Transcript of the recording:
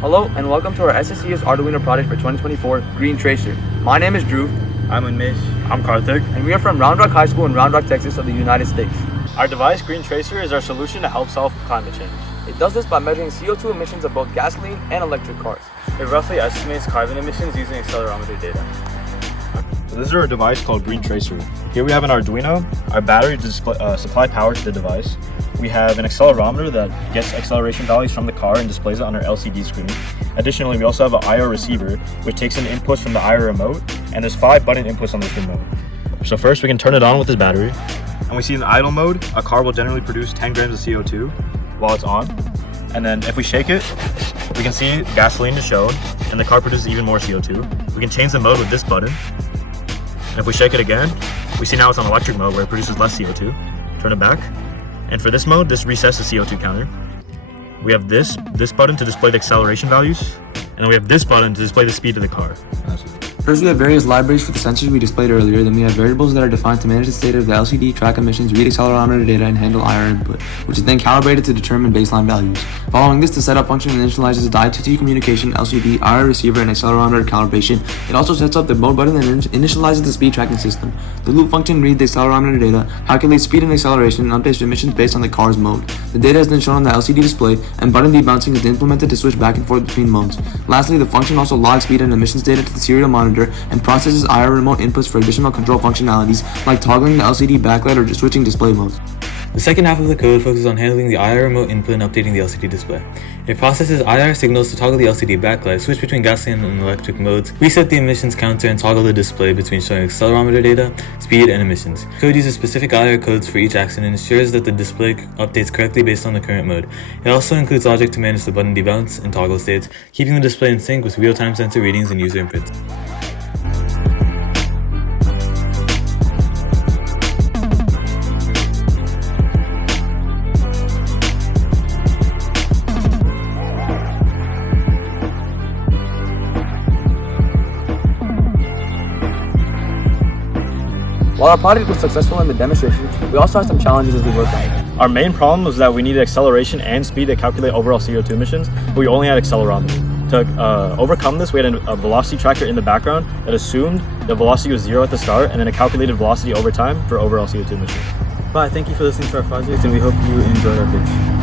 Hello and welcome to our SSCS Arduino project for 2024, Green Tracer. My name is Dhruv. I'm Unmesh. I'm Karthik. And we are from Round Rock High School in Round Rock, Texas of the United States. Our device, Green Tracer, is our solution to help solve climate change. It does this by measuring CO2 emissions of both gasoline and electric cars. It roughly estimates carbon emissions using accelerometer data. So this is our device called Green Tracer. Here we have an Arduino, our battery to supply power to the device. We have an accelerometer that gets acceleration values from the car and displays it on our LCD screen. Additionally, we also have an IR receiver, which takes in inputs from the IR remote, and there's 5 button inputs on this remote. So first we can turn it on with this battery, and we see in idle mode, a car will generally produce 10 grams of CO2 while it's on. And then if we shake it, we can see gasoline is shown, and the car produces even more CO2. We can change the mode with this button. And if we shake it again, we see now it's on electric mode where it produces less CO2. Turn it back. And for this mode, this resets the CO2 counter. We have this button to display the acceleration values, and then we have this button to display the speed of the car. First, we have various libraries for the sensors we displayed earlier. Then we have variables that are defined to manage the state of the LCD, track emissions, read accelerometer data, and handle IR input, which is then calibrated to determine baseline values. Following this, the setup function initializes the I2C communication, LCD, IR receiver, and accelerometer calibration. It also sets up the mode button and initializes the speed tracking system. The loop function reads the accelerometer data, calculates speed and acceleration, and updates emissions based on the car's mode. The data is then shown on the LCD display, and button debouncing is implemented to switch back and forth between modes. Lastly, the function also logs speed and emissions data to the serial monitor and processes IR remote inputs for additional control functionalities like toggling the LCD backlight or switching display modes. The second half of the code focuses on handling the IR remote input and updating the LCD display. It processes IR signals to toggle the LCD backlight, switch between gasoline and electric modes, reset the emissions counter, and toggle the display between showing accelerometer data, speed, and emissions. Code uses specific IR codes for each action and ensures that the display updates correctly based on the current mode. It also includes logic to manage the button debounce and toggle states, keeping the display in sync with real-time sensor readings and user inputs. While our project was successful in the demonstration, we also had some challenges as we worked on it. Our main problem was that we needed acceleration and speed to calculate overall CO2 emissions, but we only had accelerometer. To overcome this, we had a velocity tracker in the background that assumed the velocity was 0 at the start, and then a calculated velocity over time for overall CO2 emissions. Bye, thank you for listening to our project, and we hope you enjoyed our pitch.